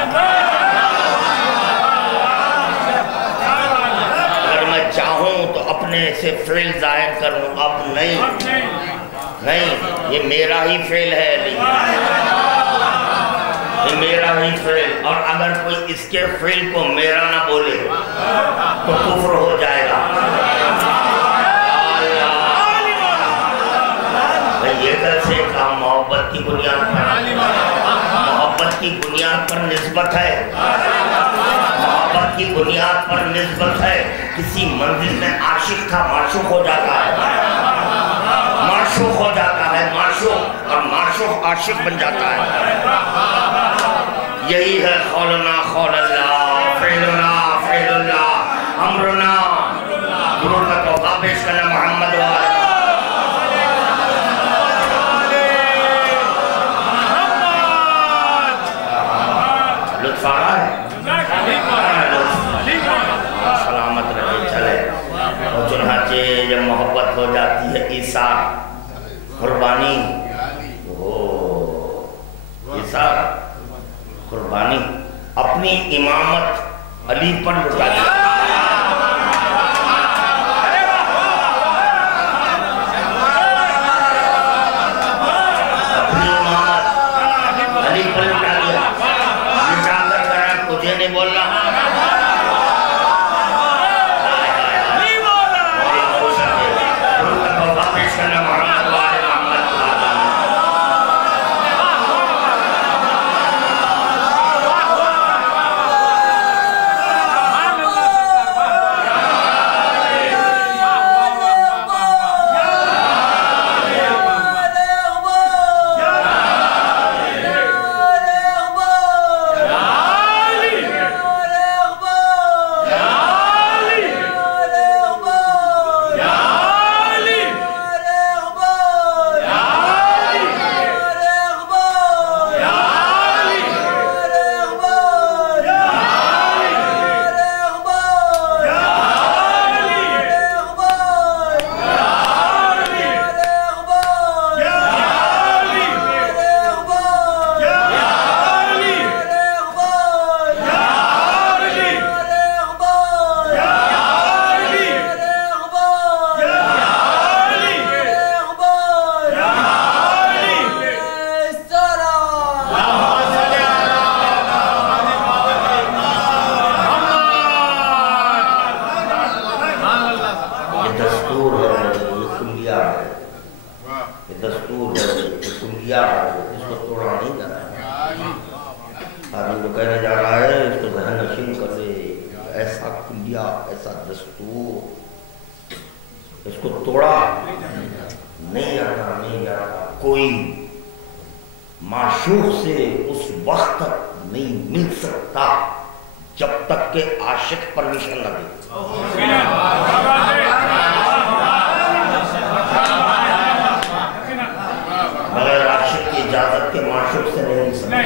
اگر میں چاہوں تو اپنے سے فعل ظاہر کروں، اب نہیں، یہ میرا ہی فعل ہے، یہ میرا ہی فعل، اور اگر کوئی اس کے فعل کو میرا نہ بولے تو کفر ہو جائے گا۔ یہ کیسے کہا محبت کی بنیاد پر، محبت کی بنیاد پر نسبت ہے، محبت کی بنیاد پر نسبت ہے۔ کسی منزل میں عاشق تھا، معشوق ہو جاتا ہے، معشوق ہو جاتا ہے، معشوق، اور معشوق عاشق بن جاتا ہے۔ یہی ہے قولنا قول اللہ، فعلنا فعل اللہ، امرنا درود کا توقع پیش کرنا محمد وآلہ۔ لطف آ رہا ہے، سلامت رہے چلے۔ اور چنانچہ جب محبت ہو جاتی ہے، ایثار قربانی، ایثار قربانی، اپنی امامت علی پر لٹا دی، اپنی امامت علی پر لٹا دیا، لٹا کر کرا تجھے نہیں بولنا، دستور ہے، کلیہ ہے، اس کو توڑا نہیں کرنا ہے۔ آدمی جو کہنے جا رہا ہے اس کو ذہن نشین کر دے، ایسا کلیہ، ایسا دستور، اس کو توڑا نہیں جاتا، نہیں جاتا۔ کوئی معشوق سے اس وقت تک نہیں مل سکتا جب تک کہ عاشق پرمیشن نہ دے. بغیر عاشق کی اجازت کے معشوق سے نہیں مل سکتا.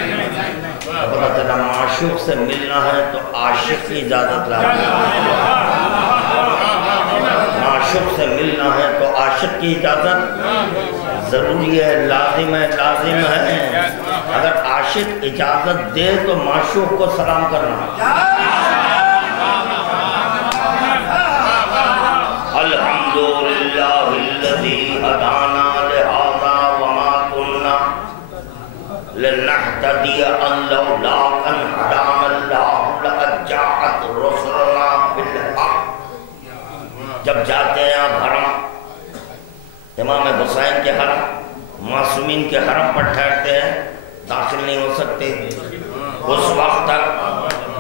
پتہ چلا معشوق سے ملنا ہے تو عاشق کی اجازت لازمی ہے. معشوق سے ملنا ہے تو عاشق کی اجازت ضروری ہے، لازم ہے. اگر عاشق اجازت دے تو معشوق کو سلام کرنا. الحمدللہ الذی ہدانا لہذا وما كنا لنہتدی لولا ان ہدانا اللہ لقد جاءت رسلنا بالحق. جب جاتے ہیں آپ حرم، امام حسین کے حرم، معصومین کے حرم پر ٹھہرتے ہیں، داخل نہیں ہو سکتے اس وقت تک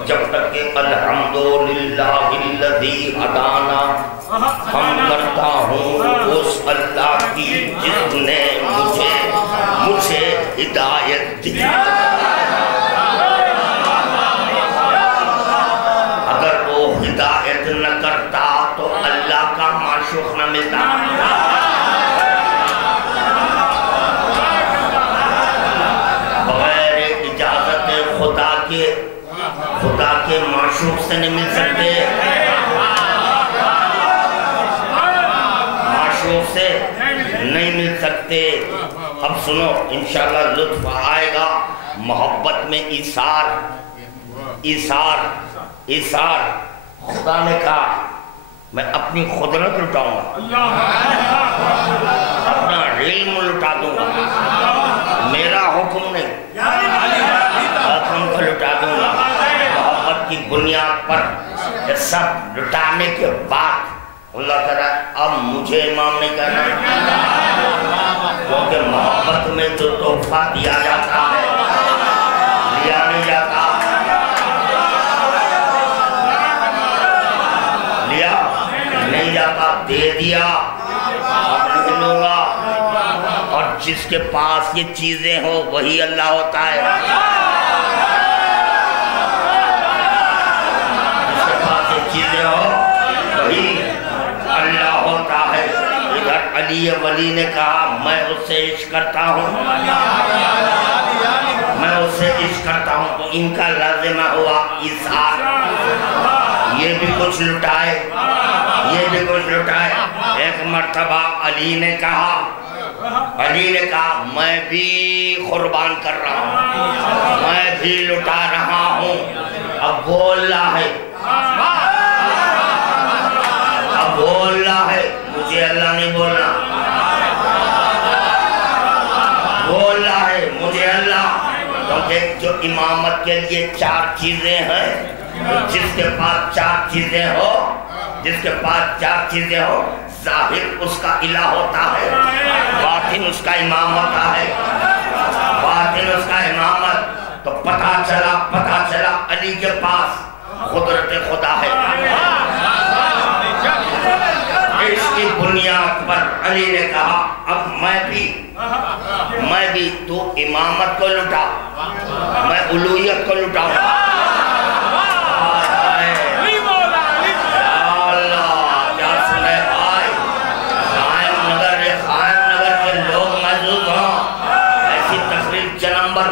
جب تک کہ الحمدللہ الذی ہدانا ہم کرتا ہوں اس اللہ کی جس نے مجھے ہدایت دی. اگر وہ ہدایت نہ کرتا تو اللہ کا معشوق نہ ملتا. خدا کے معشوق سے نہیں مل سکتے، معشوق سے نہیں مل سکتے. اب سنو انشاءاللہ لطف آئے گا. محبت میں ایثار. خدا نے کہا میں اپنی قدرت لٹاؤں گا، اپنا علم لٹا دوں گا، میرا حکم نہیں، حکم کو لٹا دوں گا. محبت کی بنیاد پر یہ سب لٹانے کے بعد اللہ کہہ رہا ہے اب مجھے امام نہیں کرنا، کیونکہ محبت میں جو تحفہ دیا جاتا ہے لیا نہیں جاتا. لیا نہیں جاتا، دے دیا اب نہیں لوں گا. اور جس کے پاس یہ چیزیں ہو وہی اللہ ہوتا ہے. جس کے پاس یہ چیزیں ہو وہی اللہ ہوتا ہے. ادھر علی ولی نے کہا میں اس سے عشق کرتا ہوں، میں اس سے عشق کرتا ہوں. تو ان کا لازمہ ہوا ایثار. یہ بھی کچھ لٹائے، یہ بھی کچھ لٹائے. ایک مرتبہ علی نے کہا میں بھی قربان کر رہا ہوں، میں بھی لٹا رہا ہوں. اب بول رہا ہے مجھے اللہ نہیں بولنا، بول رہا ہے مجھے اللہ. کیونکہ جو امامت کے لیے 4 چیزیں ہیں، جس کے پاس 4 چیزیں ہو، ظاہر اس کا الہ ہوتا ہے، باطن اس کا امام ہوتا ہے، تو پتہ چلا علی کے پاس قدرت خدا ہے. اس کی بنیاد پر علی نے کہا اب میں بھی تو امامت کو لٹا، میں الوہیت کو لٹاؤں.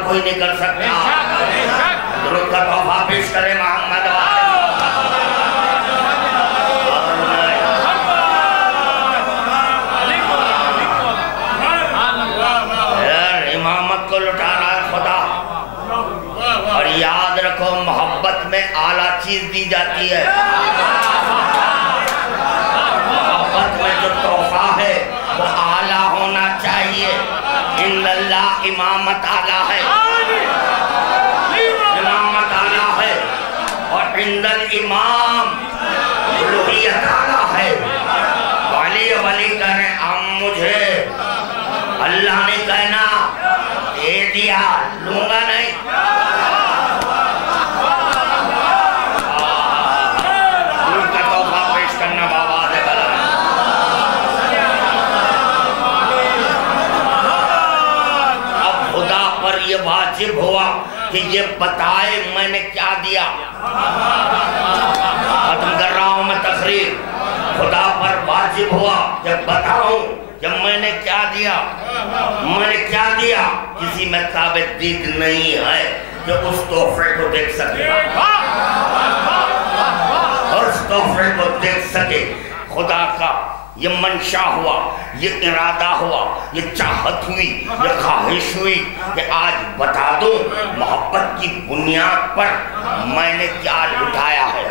کوئی نہیں کر سکتا. درود کا تحفہ پیش کرے محمد. امامت کو لٹا رہا ہے خدا. اور یاد رکھو محبت میں اعلیٰ چیز دی جاتی ہے. محبت میں جو تحفہ ہے وہ اعلیٰ ہونا چاہیے. ان اللہ امامت اعلیٰ ہے، امامت اعلیٰ ہے. اور عند الامام الوہیت اعلیٰ ہے. ولی کہنے اب مجھے اللہ نے کہنا دے دیا، لوں گا نہیں. دور کا تحفہ پیش کرنا بابا دے بلا. واجب ہوا کہ یہ بتائے میں نے کیا دیا. ختم کر رہا ہوں میں تقریر. خدا پر واجب ہوا کہ بتاؤں کہ میں نے کیا دیا. میں نے کیا دیا. کسی میں قابل دید نہیں ہے کہ اس تحفے کو دیکھ سکے اور اس تحفے کو دیکھ سکے. خدا کا یہ منشا ہوا, یہ ارادہ ہوا, یہ چاہت ہوئی, یہ خواہش ہوئی کہ آج بتا دوں محبت کی بنیاد پر میں نے کیا لٹایا ہے.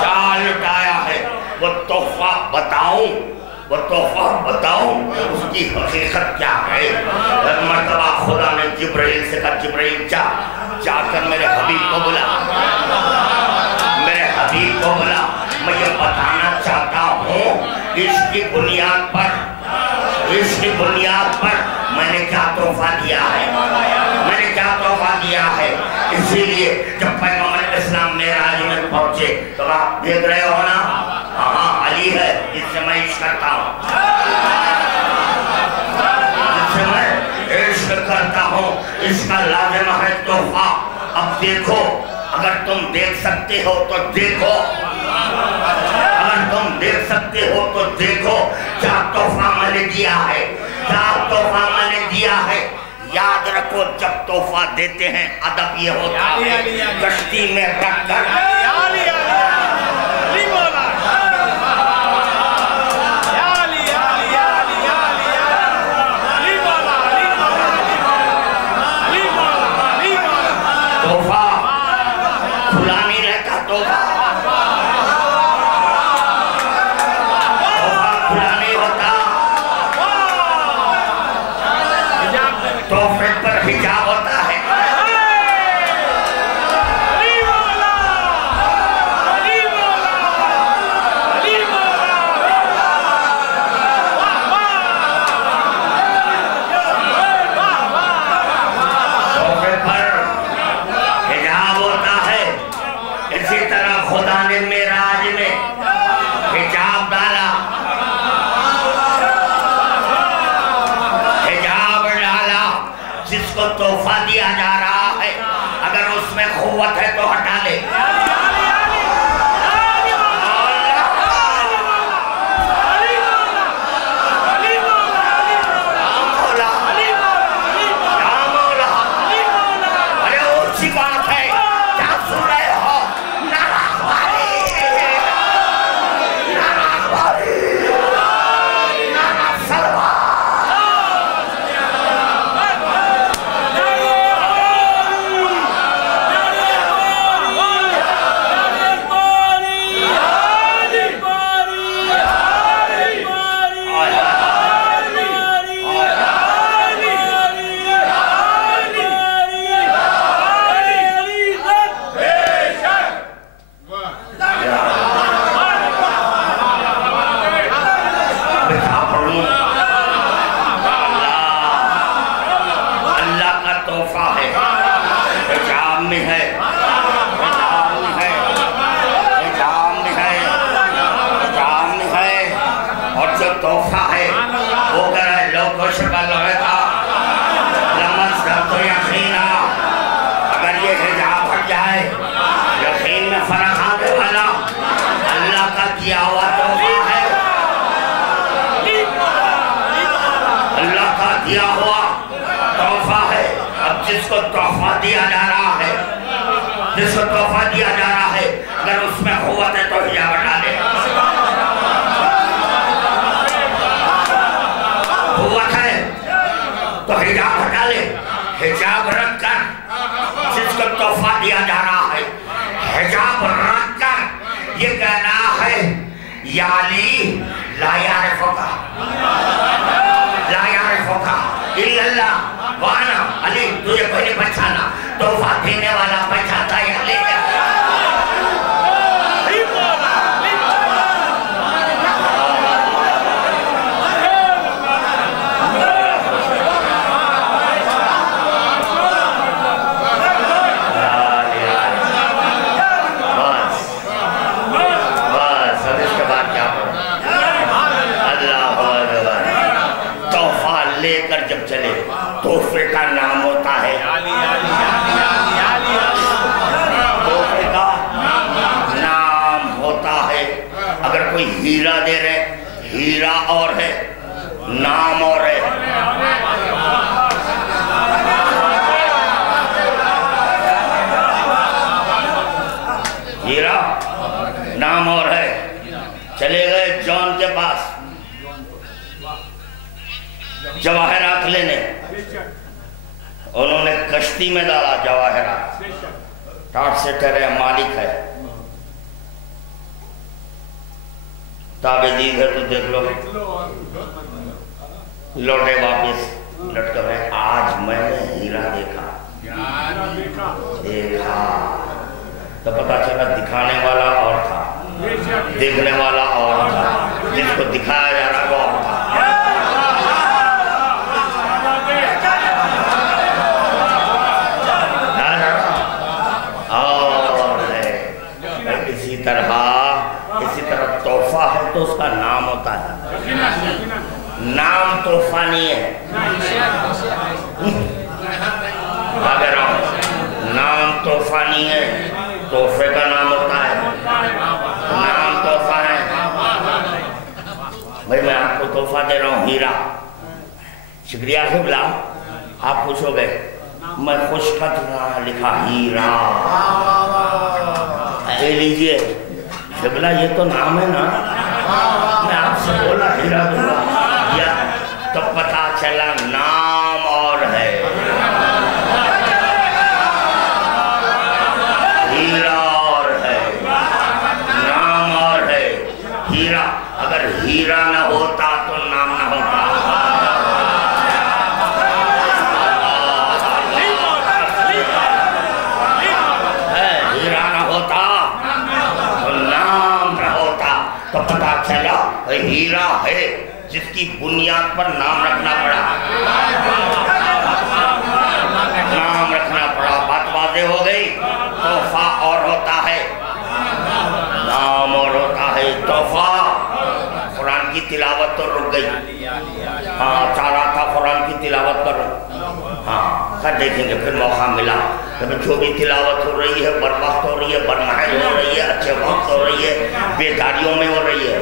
کیا لٹایا ہے وہ تحفہ بتاؤں. وہ تحفہ بتاؤں اس کی حقیقت کیا ہے. ایک مرتبہ خدا نے جبرائیل سے کہا جبرائیل جا کر میرے حبیب کو بلا. میرے حبیب کو بلا. میں یہ بتانا چاہتا ہوں اس کی بنیاد پر میں نے کیا تحفہ دیا ہے. میں نے کیا تحفہ دیا ہے. اسی لیے جب پیغمبر اسلام معراج میں پہنچے تو آپ دیکھ رہے ہو نا, ہاں علی ہے جس سے میں عشق کرتا ہوں, جس سے میں عشق کرتا ہوں. اس کا لازم ہے تحفہ. اب دیکھو, اگر تم دیکھ سکتے ہو تو دیکھو. اگر تم دیکھ سکتے ہو تو دیکھو کیا تحفہ میں نے دیا ہے. کیا تحفہ میں نے دیا ہے. یاد رکھو جب تحفہ دیتے ہیں ادب یہ ہوتا ہے کشتی میں رکھ کر تحفہ کھلا نہیں رہتا. تحفہ کھلا نہیں ہوتا. تحفے پر حجاب ہوتا ہے. تحفے پر حجاب ہوتا ہے. اسی طرح خدا نے معراج میں حجاب ڈالا. جس کو تحفہ دیا جا رہا ہے اگر اس میں قوت ہے تو ہٹا لے. ارے اونچی بات ہے, کیا سن رہے ہو. تحفہ ہے وہ کہہ رہا ہے لوگ کو شکل ہوئے لمس در تو یقینا. اگر یہ حجاب ہٹ جائے یقین میں فرق آنے والا اللہ کا کیا ہوا تحفہ ہے. اللہ کا دیا ہوا تحفہ ہے. اب جس کو تحفہ دیا جا رہا ہے, جس کو تحفہ دیا جا رہا ہے اگر اس میں قوت ہے تو حجاب ہٹا لے. قوت ہے تو حجاب ہٹا لے. حجاب رکھ کر جس کو تحفہ دیا جا رہا ہے حجاب رکھ کر یہ کہنا ہے یا علی لا یعرفک الا اللہ وانا علی. تجھے کوئی نہیں پہچانا. تحفہ دینے والا پہچاتا ہے علی. تحفے کا نام ہوتا ہے، تحفے کا نام ہوتا ہے۔ اگر کوئی ہیرا دے رہے، ہیرا اور ہے، نام اور ہے۔ ہیرا نام اور ہے۔ چلے گئے جون کے پاس جواہرات لینے، انہوں نے کشتی میں ڈالا جواہرات، ٹاٹ سے ٹھہرے مالک ہے، تابعدید ہے تو دیکھ لو، لوٹے واپس لٹ کر رہے، آج میں نے ہیرا دیکھا تو پتا چلا دکھانے والا اور تھا، دیکھنے والا اور تھا، جس کو دکھایا جا رہا وہ اور تھا۔ اسی طرح تحفہ ہے تو اس کا نام ہوتا ہے، نام تحفہ نہیں ہے۔ نام تحفہ نہیں ہے، تحفے کا نام ہوتا ہے، نام تحفہ ہے۔ بھائی میں آپ کو تحفہ دے رہا ہوں ہیرا، شکریہ قبلہ، آپ خوش ہو گئے، میں خوش خط لکھا ہیرا، اے لیجئے قبلہ یہ تو نام ہے نا، میں آپ سے بولا ہیرا دوں گا، یا تو پتا چلا نام اور ہے، ہیرا اور ہے، نام اور ہے۔ ہیرا اگر ہیرا نہ ہوتا تو نام نہ ہوتا، ہیرا نہ ہوتا تو نام نہ ہوتا۔ تو پتا چلا ہیرا ہے جس کی بنیاد پر نام رکھنا پڑا، نام رکھنا پڑا، بات واضح ہو گئی۔ تحفہ اور ہوتا ہے، نام اور ہوتا ہے۔ تحفہ قرآن کی تلاوت تو رک گئی، ہاں چاہ رہا تھا قرآن کی تلاوت کروں، ہاں کر دیکھیں گے، پھر موقع ملا۔ جو بھی تلاوت ہو رہی ہے بر وقت ہو رہی ہے، بر محل ہو رہی ہے، اچھے وقت ہو رہی ہے، بیداریوں میں ہو رہی ہے،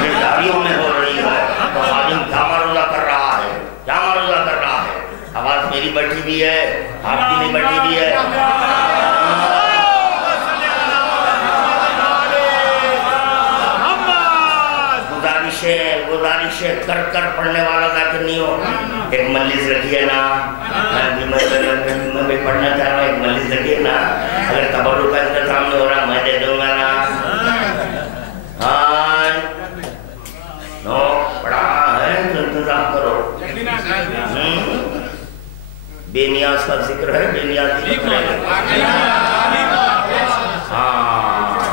بیداریوں میں ہو رہی ہے، تو خادم کیا معروضہ کر رہا ہے، کیا معروضہ کر رہا ہے؟ آواز میری بیٹھی بھی ہے، آپ کی نہیں بیٹھی بھی ہے۔ گزارشیں کر کر پڑھنے والا ذاکر نہیں ہو، ایک مجلس رکھیے نا، میں بھی پڑھنا چاہ رہا ہوں، ایک مجلس رکھیے نا، اگر تبرک کا انتظام نہیں ہو رہا میں دے دوں گا نا، ہاں نو پڑھا ہے تو انتظام کرو۔ بے نیاز کا ذکر ہے، بے نیاز ذکر ہے، ہاں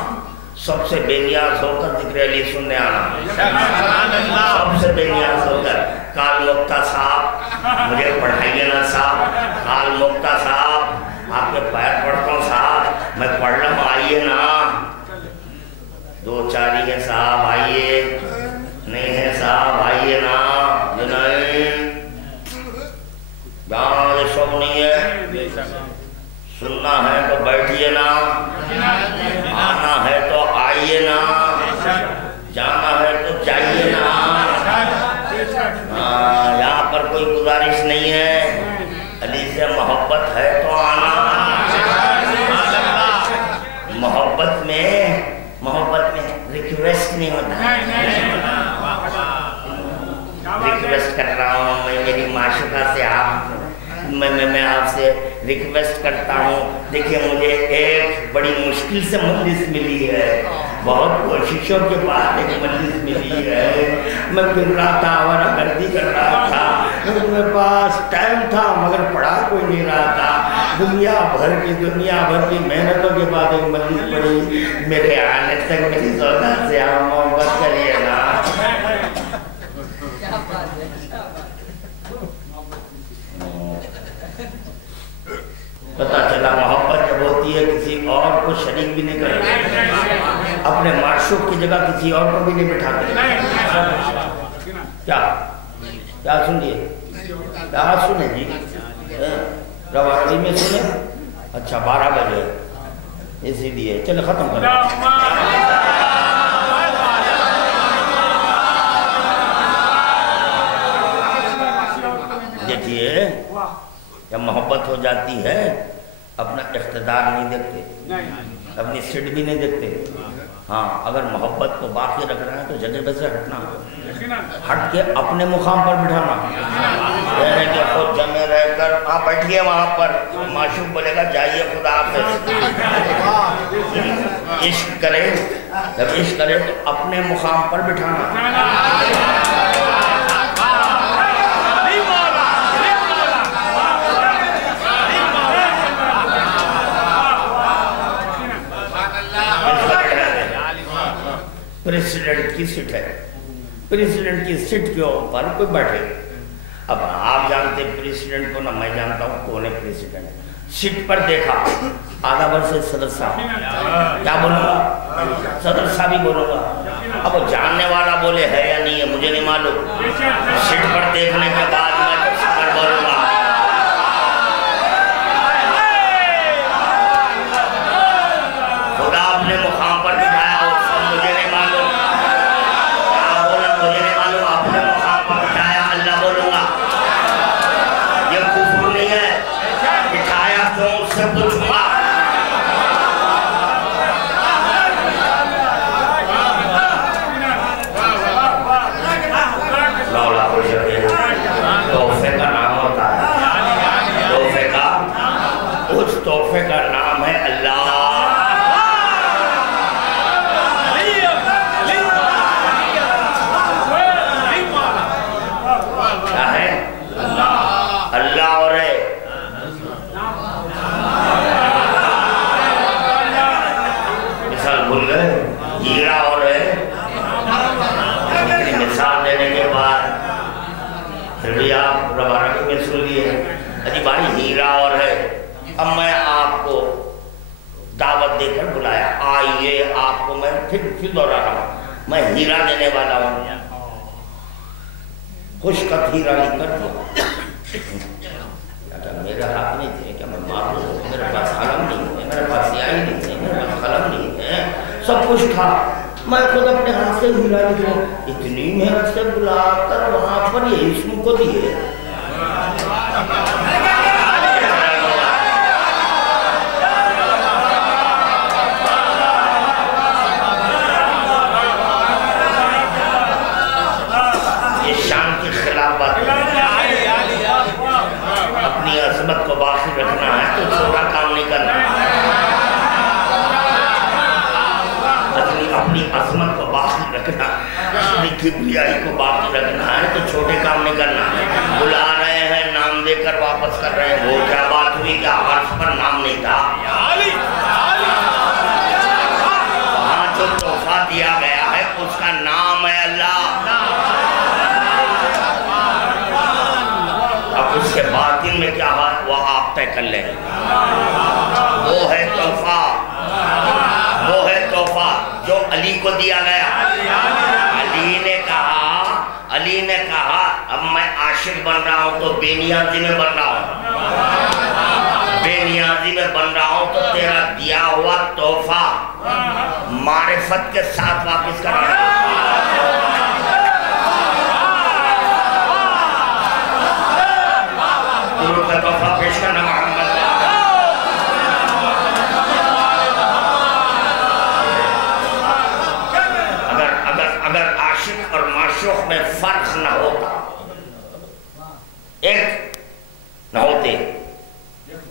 سب سے بے نیاز ہو کر ذکر علی سننے آنا، سب سے بے نیاز ہو کر۔ کال مختہ صاحب مجھے پڑھائیے نا صاحب، کال مختہ صاحب آپ کے پیر پڑھتا ہوں صاحب، میں پڑھ رہا ہوں آئیے نا، دو چاری ہے صاحب آئیے، نہیں ہے صاحب آئیے نا، جنہیں جہاں یہ شوق نہیں ہے، سننا ہے تو بیٹھیے نا، آنا ہے تو آئیے نا، جانا ہے تو جائیے نا، یہاں پر کوئی گزارش نہیں ہے، علی سے محبت ہے تو آنا، محبت میں ریکویسٹ نہیں ہوتا، ریکویسٹ کر رہا ہوں میں میری معشوقہ سے، میں آپ سے ریکویسٹ کرتا ہوں، دیکھیں مجھے ایک بڑی مشکل سے مجلس ملی ہے، بہت کوششوں کے بعد ایک مجلس ملی ہے، میں پھر رہا تھا آوارہ گردی کر رہا تھا، میرے پاس ٹائم تھا مگر پڑھا کوئی نہیں رہا تھا، دنیا بھر کی محنتوں کے بعد ایک مجلس پڑھی، میرے آنے تک میری سودا سے آپ محبت کریے نا۔ پتہ چلا محبت جب ہوتی ہے کسی اور کو شریک بھی نہیں کرتے، اپنے معشوق کی جگہ کسی اور کو بھی نہیں بٹھاتے، کیا سن لیے آج سنیں جی روانگی میں سنیں. اچھا 12 بجے اسی لیے چلے ختم کریں. دیکھیے جب محبت ہو جاتی ہے اپنا اقتدار نہیں دیکھتے, اپنی سٹ بھی نہیں دیکھتے. ہاں اگر محبت کو باقی رکھنا ہے تو جگہ پہ سے ہٹنا, ہٹ کے اپنے مقام پر بٹھانا. کہنے کہ خود جمع رہ کر آپ بیٹھیے وہاں پر, معشوق بولے گا جائیے خدا حافظ. عشق کرے, جب عشق کرے تو اپنے مقام پر بٹھانا. پریسیڈنٹ کی سیٹ ہے, پریسیڈنٹ کی سیٹ کے اوپر کوئی بیٹھے. اب آپ جانتے پریسیڈنٹ کو, نہ میں جانتا ہوں کون ہے پریسیڈنٹ. سیٹ پر دیکھا آدھا برس صدر صاحب, کیا بولوں گا؟ صدر صاحب ہی بولوں گا. اب وہ جاننے والا بولے ہے یا نہیں ہے مجھے نہیں معلوم. سیٹ پر دیکھنے کے بعد میں صدر بولوں گا. خدا اپنے مقام پر بٹھایا مجھے نہیں معلوم. کیا بولا مجھے نہیں معلوم. اپنے مقام پر بٹھایا اللہ بولوں گا. یہ کفر نہیں ہے. بٹھایا کیوں اس سے پوچھوں گا. مولا خوشی تحفے کا نام ہوتا ہے. تحفے کا, اس تحفے کا نام ہے اللہ. اللہ اور ہے مثال بھول گئے, ہیرا اور ہے. مثال دینے کے بعد پھر بھی آپ روانگی میں سن لیے اجی بھائی ہیرا اور ہے. اب میں آپ کو دعوت دے کر بلایا, آئیے آپ کو میں پھر دوہرا رہا ہوں, میں ہیرا دینے والا ہوں. خوش خط ہیرا لکھ کر دیا. میرا حق نہیں تھے کہ میں معلوم ہوں, میرے پاس قلم نہیں ہے, میرے پاس سیاہی نہیں ہے, میرے پاس قلم نہیں ہے, سب کچھ تھا. میں خود اپنے ہاتھ سے ہیرا لکھوں. اتنی محنت سے بلا کر وہاں پر یہ اسم کو دیے. یہ شان کی خلاف بات ہے. اپنی عظمت کو باقی رکھنا ہے تو چھوٹا کام نہیں کرنا. اپنی عظمت کو باقی رکھنا, اپنی کبریائی کو باقی رکھنا ہے تو چھوٹے کام نہیں کرنا. بلا رہے ہیں نام دے کر واپس کر رہے ہیں, وہ کیا بات ہوئی, کیا عرض پر نام نہیں تھا. وہاں جو تحفہ دیا گیا ہے اس کا نام ہے اللہ. اب اس کے باطن میں کیا ہے وہ آپ طے کر لیں. وہ ہے تحفہ, وہ ہے تحفہ جو علی کو دیا گیا. علی نے کہا اب میں عاشق بن رہا ہوں تو بے نیازی میں بن رہا ہوں, بے نیازی میں بن رہا ہوں تو تیرا دیا ہوا تحفہ معرفت کے ساتھ واپس کر رہا ہوں. گرو کا تحفہ پیش کرنا محمد. اگر عاشق اور معشوق میں فرق نہ ہوتا, ایک نہ ہوتے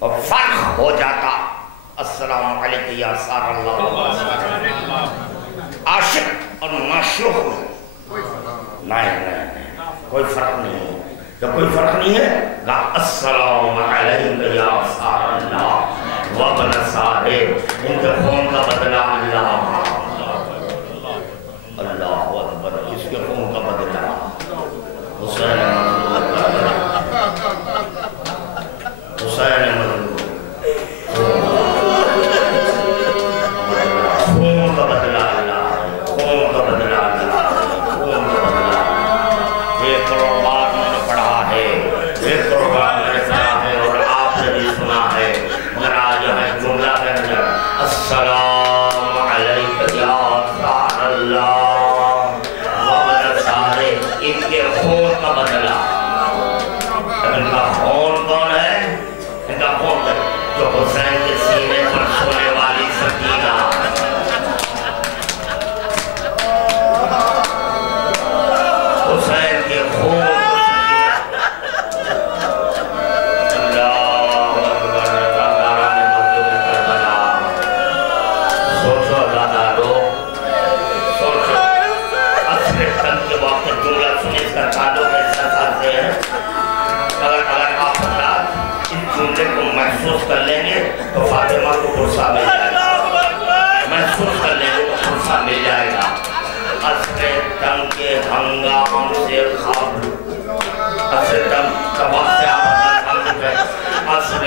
اور فرق ہو جاتا, السلام علیکم یا سار اللہ علیہ. عاشق اور معشوق میں نہیں, کوئی فرق نہیں ہے. جب کوئی فرق نہیں ہے کہا السلام علیکم یا سار اللہ وابن صاحب, ان کے خون کا بدلہ اللہ. اللہ اکبر, اس کے خون کا بدلہ حسین حسین خون کا بدلہ اللہ, خون کا بدلہ اللہ, خون کا بدلہ. 1 کروڑ بار میں نے پڑھا ہے, 1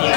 3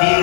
3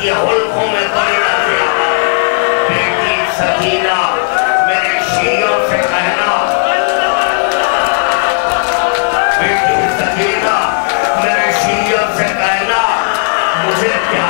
کی حلقوں میں پڑنا دیا۔ بیٹی سکینہ میرے شیعوں سے کہنا، بیٹی سکینہ میرے شیعوں سے کہنا، مجھے پیار